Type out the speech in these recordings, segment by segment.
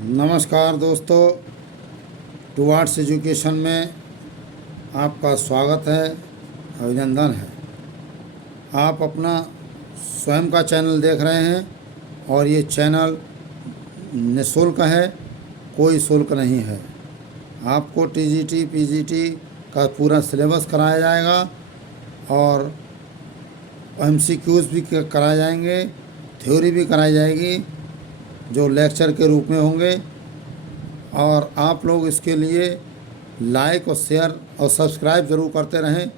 नमस्कार दोस्तों, towards education में आपका स्वागत है, अभिनंदन है। आप अपना स्वयं का चैनल देख रहे हैं और ये चैनल निःशुल्क है, कोई शुल्क नहीं है। आपको टीजीटी पीजीटी का पूरा सिलेबस कराया जाएगा और एमसीक्यूज़ भी कराए जाएंगे, थ्योरी भी कराई जाएगी जो लेक्चर के रूप में होंगे। और आप लोग इसके लिए लाइक और शेयर और सब्सक्राइब ज़रूर करते रहें,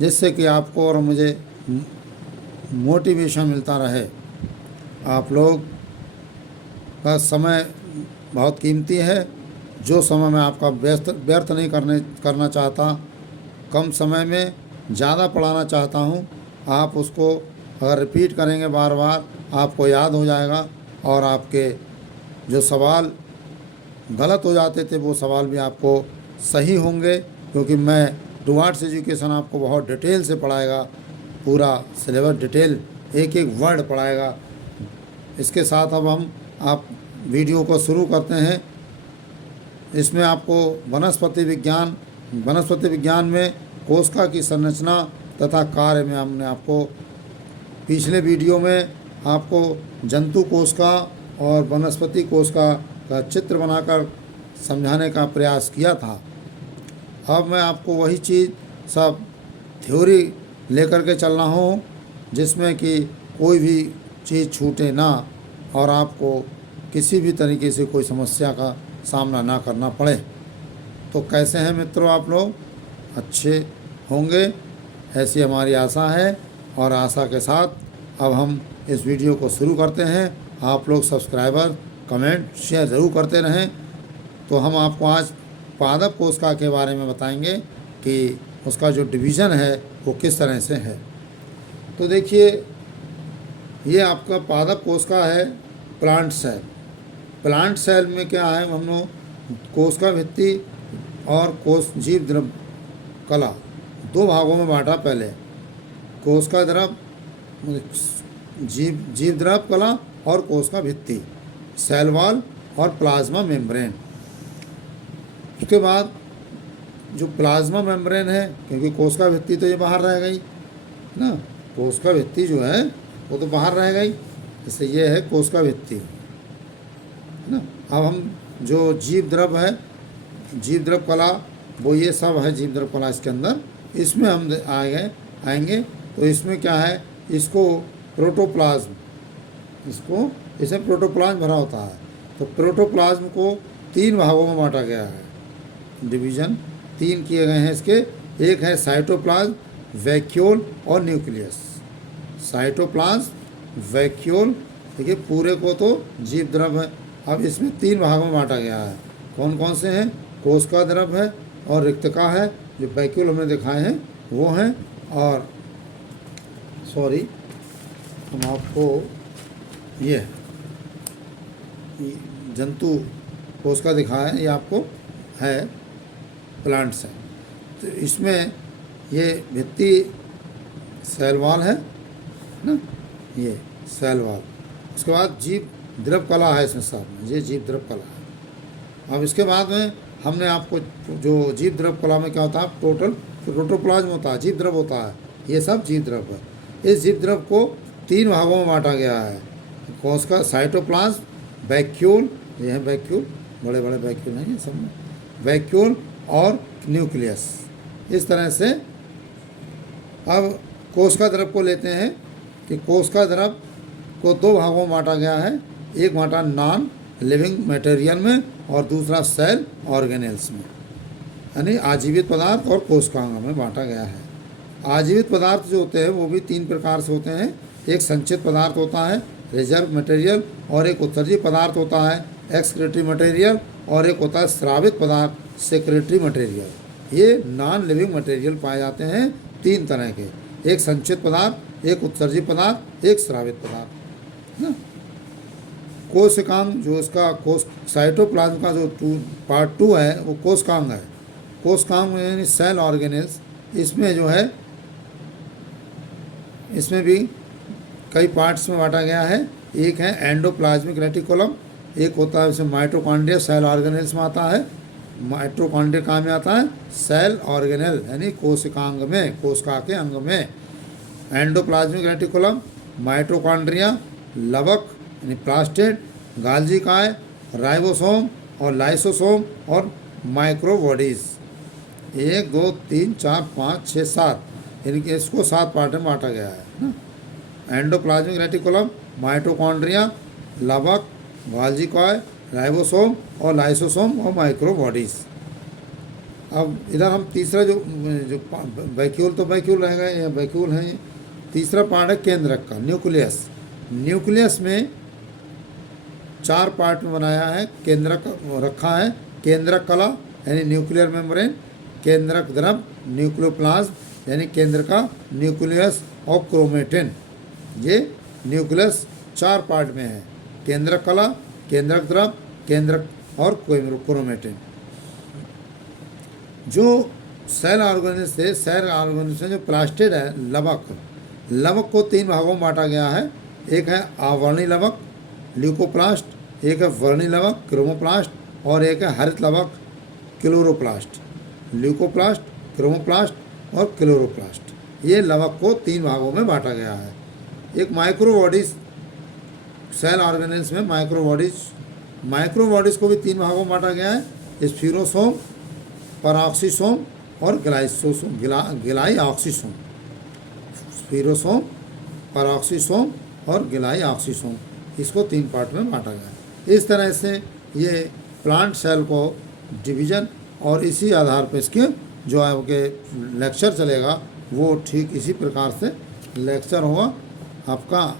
जिससे कि आपको और मुझे मोटिवेशन मिलता रहे। आप लोग का समय बहुत कीमती है, जो समय मैं आपका व्यर्थ नहीं करना चाहता। कम समय में ज़्यादा पढ़ाना चाहता हूँ। आप उसको अगर रिपीट करेंगे बार बार, आपको याद हो जाएगा और आपके जो सवाल गलत हो जाते थे वो सवाल भी आपको सही होंगे, क्योंकि मैं टुवार्ड्स एजुकेशन आपको बहुत डिटेल से पढ़ाएगा, पूरा सिलेबस डिटेल, एक एक वर्ड पढ़ाएगा। इसके साथ अब हम आप वीडियो को शुरू करते हैं। इसमें आपको वनस्पति विज्ञान में कोशिका की संरचना तथा कार्य में हमने आपको पिछले वीडियो में आपको जंतु कोशिका और वनस्पति कोशिका का चित्र बनाकर समझाने का प्रयास किया था। अब मैं आपको वही चीज़ सब थ्योरी लेकर के चल रहा हूँ, जिसमें कि कोई भी चीज़ छूटे ना और आपको किसी भी तरीके से कोई समस्या का सामना ना करना पड़े। तो कैसे हैं मित्रों, आप लोग अच्छे होंगे, ऐसी हमारी आशा है। और आशा के साथ अब हम इस वीडियो को शुरू करते हैं। आप लोग सब्सक्राइबर, कमेंट, शेयर ज़रूर करते रहें। तो हम आपको आज पादप कोशिका के बारे में बताएंगे कि उसका जो डिवीज़न है वो किस तरह से है। तो देखिए, ये आपका पादप कोशिका है प्लांट सेल। प्लांट सेल में क्या है, हम लोग कोशिका भित्ति और कोश जीव द्रव कला दो भागों में बांटा। पहले कोशिका द्रव, जीव द्रव कला और कोशिका भित्ति, सेल वॉल और प्लाज्मा मेम्ब्रेन। उसके बाद जो प्लाज्मा मेम्ब्रेन है, क्योंकि कोशिका भित्ति तो ये बाहर रह गई ना, कोशिका भित्ति जो है वो तो बाहर रह गई, जैसे ये है कोशिका भित्ति ना। अब हम जो जीव द्रव है, जीव द्रव कला, वो ये सब है जीव द्रव कला इसके अंदर। इसमें हम आएंगे तो इसमें क्या है, इसको प्रोटोप्लाज्म, इसमें प्रोटोप्लाज्म भरा होता है। तो प्रोटोप्लाज्म को 3 भागों में बांटा गया है, डिवीज़न 3 किए गए हैं इसके। एक है साइटोप्लाज्म, वैक्यूल और न्यूक्लियस। साइटोप्लाज्म, वैक्यूल, देखिए पूरे को तो जीव द्रव है। अब इसमें 3 भागों में बांटा गया है। कौन कौन से हैं? कोशिका द्रव है और रिक्तका है, जो वैक्यूल हमने दिखाए हैं वो हैं। और हम आपको ये जंतु कोशिका दिखाया है, ये आपको है प्लांट सेल। तो इसमें ये भित्ति सेल वॉल है ना, ये सेल वॉल। उसके बाद जीव द्रव कला है इसमें साथ में, ये जीव द्रव कला है। अब इसके बाद में हमने आपको जो जीव द्रव कला में क्या होता है, टोटल प्रोटोप्लाज्म होता है, जीव द्रव होता है, ये सब जीव द्रव है। इस जीव द्रव को 3 भागों में बांटा गया है। कोशिका, साइटोप्लाज्म, वैक्यूल, ये है वैक्यूल, बड़े बड़े वैक्यूल हैं ये सब में, वैक्यूल और न्यूक्लियस। इस तरह से अब कोशिका द्रव को लेते हैं कि कोशिका द्रव को 2 भागों में बांटा गया है। एक बांटा नॉन लिविंग मटेरियल में और दूसरा सेल ऑर्गेनेल्स में, यानी आजीवित पदार्थ और कोशिकांग में बांटा गया है। आजीवित पदार्थ जो होते हैं वो भी 3 प्रकार से होते हैं। एक संचित पदार्थ होता है, रिजर्व मटेरियल, और एक उत्सर्जित पदार्थ होता है, एक्सक्रीटरी मटेरियल, और एक होता है स्रावित पदार्थ, सेक्रेटरी मटेरियल। ये नॉन लिविंग मटेरियल पाए जाते हैं 3 तरह के, एक संचित पदार्थ, एक उत्सर्जित पदार्थ, एक स्रावित पदार्थ ना। कोशिकांग जो इसका साइटोप्लाज्म का जो पार्ट 2 है वो कोशिकांग है। कोशिकांग यानी सेल ऑर्गेनेल्स, इसमें जो है, इसमें भी कई पार्ट्स में बांटा गया है। एक है एंडोप्लाज्मिक रेटिकुलम, एक होता है जैसे माइटोकॉन्ड्रिया, सेल ऑर्गेनेल्स में आता है। माइटोकॉन्ड्रिया कहाँ में आता है? सेल ऑर्गेनेल यानी कोशिकांग में, कोशिका के अंग में। एंडोप्लाज्मिक रेटिकुलम, माइटोकॉन्ड्रिया, लवक यानी प्लास्टिड, गाल्जी काय, राइबोसोम और लाइसोसोम और माइक्रोबॉडीज। 1 2 3 4 5 6 7 इनके इसको 7 पार्ट में बांटा गया है ना। एंडोप्लाज्मिक रेटिकुलम, माइटोकॉन्ड्रिया, लवक, गाल्जी काय, राइबोसोम और लाइसोसोम और माइक्रोबॉडीज। अब इधर हम तीसरा जो जो वैक्यूल, तो वैक्यूल रहेगा, ये वैक्यूल है। ये तीसरा पार्ट है केंद्रक का, न्यूक्लियस। न्यूक्लियस में 4 पार्ट में बनाया है, केंद्रक रखा है। केंद्रक कला यानी न्यूक्लियर मेम्ब्रेन, केंद्रक द्रव न्यूक्लियोप्लाज्म यानी केंद्र का न्यूक्लियस और क्रोमेटिन। ये न्यूक्लियस 4 पार्ट में है, केंद्रक कला, केंद्रक द्रव, केंद्रक और क्रोमेटिन। जो सेल ऑर्गेनेल्स थे, सेल ऑर्गेनेल्स में जो प्लास्टिड है, लवक, लवक को 3 भागों में बांटा गया है। एक है आवर्णी लवक ल्यूकोप्लास्ट, एक है वर्णी लवक क्रोमोप्लास्ट और एक है हरित लवक क्लोरोप्लास्ट। ल्यूकोप्लास्ट, क्रोमोप्लास्ट और क्लोरोप्लास्ट, ये लवक को 3 भागों में बांटा गया है। एक माइक्रोबॉडीज, सेल ऑर्गेनेल्स में माइक्रोबॉडीज को भी 3 भागों में बांटा गया है, स्फीरोसोम, पराक्सीसोम और ग्लाइसोसोम, ग्लाइऑक्सीसोम। स्फीरोसोम, पराक्सीसोम और ग्लाइऑक्सीसोम, इसको 3 पार्ट में बांटा गया है। इस तरह से ये प्लांट सेल को डिवीज़न, और इसी आधार पर इसके जो आपके लेक्चर चलेगा वो ठीक इसी प्रकार से लेक्चर होगा आपका।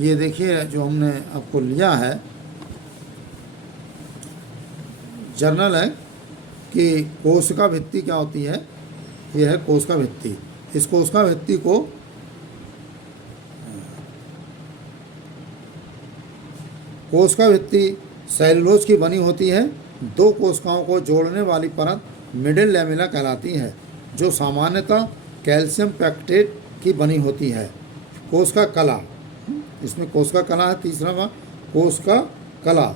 ये देखिए जो हमने आपको लिया है जर्नल है कि कोशिका भित्ति क्या होती है। ये है कोशिका भित्ति। इस कोशिका भित्ति को कोशिका भित्ति सेलुलोज की बनी होती है। 2 कोशिकाओं को जोड़ने वाली परत मिडिल लैमेला कहलाती है, जो सामान्यतः कैल्शियम पैक्टेट की बनी होती है। कोशिका कला, इसमें कोशिका कला है तीसरा भाग। कोशिका कला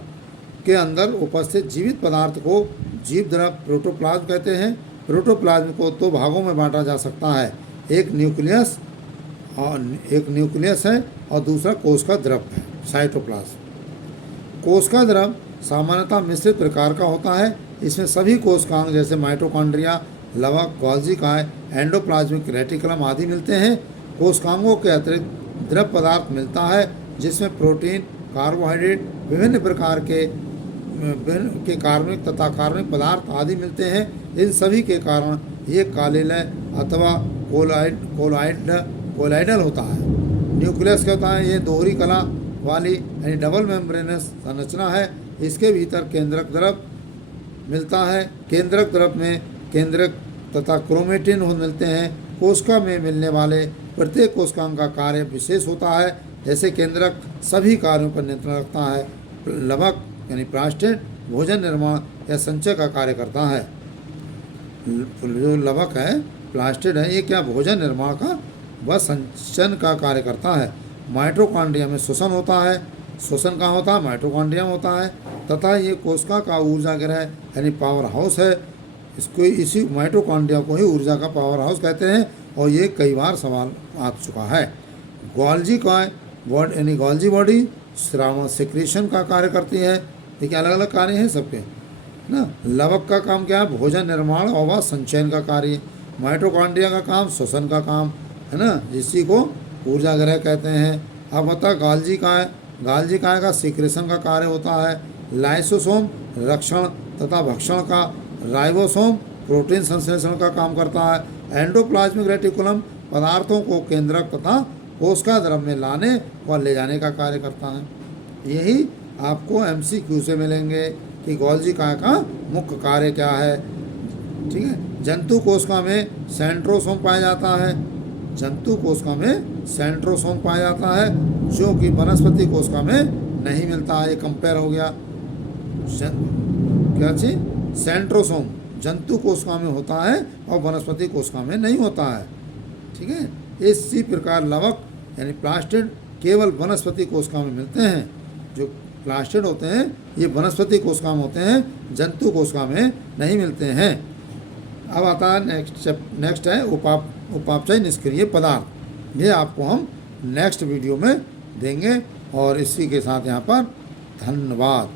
के अंदर उपस्थित जीवित पदार्थ को जीव द्रव प्रोटोप्लाज्म कहते हैं। प्रोटोप्लाज्म को 2 भागों में बांटा जा सकता है, एक न्यूक्लियस है और दूसरा कोशिका द्रव है, साइटोप्लाज्म। कोशिका द्रव सामान्यतः मिश्रित प्रकार का होता है। इसमें सभी कोशिकांग जैसे माइटोकॉन्ड्रिया, लवक, गोल्जी काय, एंडोप्लाज्मिक रेटिकुलम आदि मिलते हैं। कोशिकांगों के अतिरिक्त द्रव पदार्थ मिलता है, जिसमें प्रोटीन, कार्बोहाइड्रेट, विभिन्न प्रकार के कार्बनिक तथा कार्बनिक पदार्थ आदि मिलते हैं। इन सभी के कारण ये कालिलय अथवा कोलाइडल होता है। न्यूक्लियस क्या होता है? ये दोहरी कला वाली यानी डबल मेम्ब्रेनस संरचना है। इसके भीतर केंद्रक द्रव मिलता है। केंद्रक द्रव में केंद्रक तथा क्रोमेटिन मिलते हैं। कोशिका में मिलने वाले प्रत्येक कोशिकांग का कार्य विशेष होता है। जैसे केंद्रक सभी कार्यों पर नियंत्रण रखता है, लवक यानी प्लास्टिड भोजन निर्माण या संचय का कार्य करता है। जो लवक है, प्लास्टिड है, ये क्या भोजन निर्माण का व संचयन का कार्य करता है। माइटोकॉन्ड्रिया में श्वसन होता है। श्वसन कहाँ होता है? माइटोकॉन्ड्रिया में होता है। तथा ये कोशिका का ऊर्जा गृह यानी पावर हाउस है। इसको इसी माइटोकॉन्ड्रिया को ही ऊर्जा का पावर हाउस कहते हैं और ये कई बार सवाल आ चुका है। गोल्जी काय यानी गोल्जी बॉडी श्रावण सिक्रीशन का कार्य करती है। देखिए अलग अलग कार्य हैं सबके ना। लवक का काम क्या है? भोजन निर्माण और संचयन का कार्य। माइटोकॉन्ड्रिया का काम श्वसन का काम है ना, जिसी को ऊर्जा गृह कहते हैं। अब बता गाल्जी काय का सिक्रेशन का कार्य होता है। लाइसोसोम रक्षण तथा भक्षण का। राइबोसोम प्रोटीन संश्लेषण का काम करता है। एंडोप्लाज्मिक रेटिकुलम पदार्थों को केंद्रक तथा कोशिका द्रव में लाने व ले जाने का कार्य करता है। यही आपको MCQ से मिलेंगे कि गोल्जी काय का मुख्य कार्य क्या है। ठीक है। जंतु कोशिका में सेंट्रोसोम पाया जाता है। जंतु कोशिका में सेंट्रोसोम पाया जाता है, जो कि वनस्पति कोशिका में नहीं मिलता है। ये कंपेयर हो गया। क्या चीज? सेंट्रोसोम जंतु कोशिका में होता है और वनस्पति कोशिका में नहीं होता है। ठीक है। इसी प्रकार लवक यानी प्लास्टिड केवल वनस्पति कोशिका में मिलते हैं। जो प्लास्टिड होते हैं ये वनस्पति कोशिका में होते हैं, जंतु कोशिका में नहीं मिलते हैं। अब आता है नेक्स्ट है उपापचय निष्क्रिय पदार्थ। ये आपको हम नेक्स्ट वीडियो में देंगे। और इसी के साथ यहाँ पर धन्यवाद।